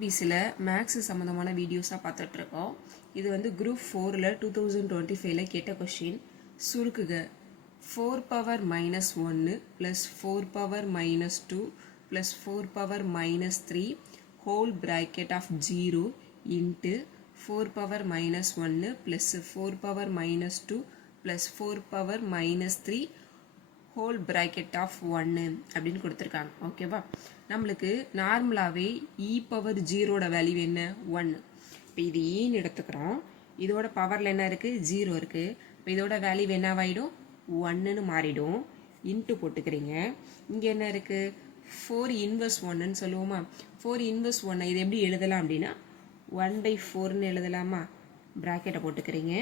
பிசியில் மேக்ஸ் சம்மந்தமான வீடியோஸாக பார்த்துட்ருக்கோம். இது வந்து குரூப் 4ல் 2025 கேட்ட கொஷின். சுருக்குக 4 power minus 1 plus 4 power minus 2 plus 4 power minus 3 whole bracket of 0 into 4 power minus 1 plus 4 power minus 2 plus 4 power minus 3 whole bracket of 1 அப்படின்னு கொடுத்துருக்காங்க. ஓகேவா? நம்மளுக்கு நார்மலாகவே இ பவர் 0ோட வேல்யூ என்ன? 1. இப்போ இது ஈன்னு எடுத்துக்கிறோம். இதோட பவரில் என்ன இருக்குது? 0 இருக்குது. இப்போ இதோட வேல்யூ என்னவாயிடும்? 1ன்னு மாறிடும். இன்ட்டு போட்டுக்கிறீங்க. இங்கே என்ன இருக்குது? 4 இன்வர்ஸ் 1ன்னு சொல்லுவோமா? 4 இன்வர்ஸ் 1 இது எப்படி எழுதலாம் அப்படின்னா 1/4ன்னு எழுதலாமா? ப்ராக்கெட்டை போட்டுக்கிறீங்க.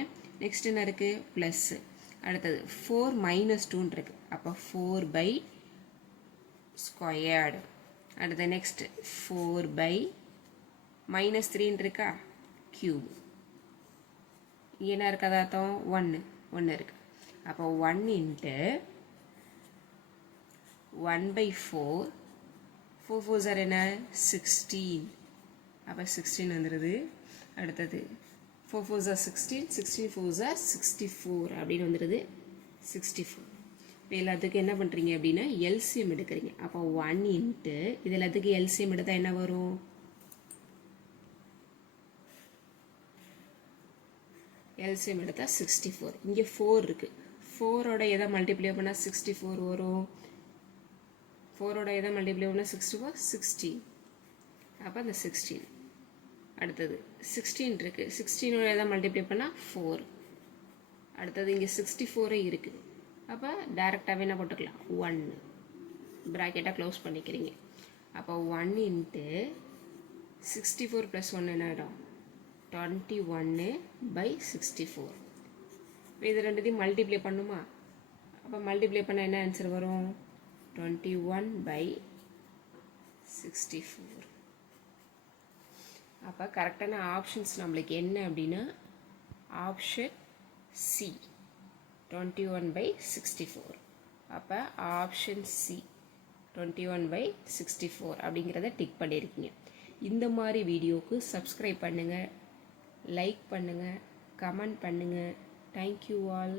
நெக்ஸ்ட் என்ன இருக்குது? ப்ளஸ். அடுத்தது 4 மைனஸ் 2ன்னு இருக்குது. அப்போ 4 பை ஸ்கொயர்டு. அடுத்து நெக்ஸ்ட் 4 பை மைனஸ் 3ன்னு இருக்கா? கியூப். இங்கே என்ன இருக்குது? அர்த்தம் 1 இருக்கு. அப்போ 1 இன்ட்டு 1/4. 4 4s are என்ன? 16. அப்போ 16 வந்துடுது. அடுத்தது 4 4s are 16. 16 4s are 64 அப்படின்னு வந்துடுது. 64. இப்போ எல்லாத்துக்கும் என்ன பண்ணுறீங்க அப்படின்னா எல்சிஎம் எடுக்கிறீங்க. அப்போ 1 இன்ட்டு இது எல்லாத்துக்கும் எல்சிஎம் எடுத்தால் என்ன வரும்? எல்சிஎம் எடுத்தால் 64. இங்கே 4 இருக்குது. 4ஓட எதை மல்டிப்ளை பண்ணால் 64 வரும்? 4ஓட எதை மல்டிப்ளை பண்ணால் 64? 16. அப்போ அந்த 16. அடுத்தது 16 இருக்குது. 16ஓட எதை மல்டிப்ளை பண்ணால் 4. அடுத்தது இங்கே 64 இருக்குது. அப்போ டைரெக்டாகவே என்ன போட்டுக்கலாம்? 1 ப்ராக்கெட்டாக க்ளோஸ் பண்ணிக்கிறீங்க. அப்போ 1 இன்ட்டு 64 ப்ளஸ் 1 என்ன ஆகிடும்? 21/64. இப்போ இது ரெண்டுத்தையும் மல்டிப்ளை பண்ணுமா? அப்போ மல்டிப்ளை பண்ண என்ன ஆன்சர் வரும்? 21/64. அப்போ கரெக்டான ஆப்ஷன்ஸ் நம்மளுக்கு என்ன அப்படின்னா ஆப்ஷன் சி 21/64. அப்போ ஆப்ஷன் சி 21/64 அப்படிங்கிறத டிக் பண்ணியிருக்கீங்க. இந்த மாதிரி வீடியோவுக்கு சப்ஸ்கிரைப் பண்ணுங்கள், லைக் பண்ணுங்கள், கமெண்ட் பண்ணுங்கள். Thank you all.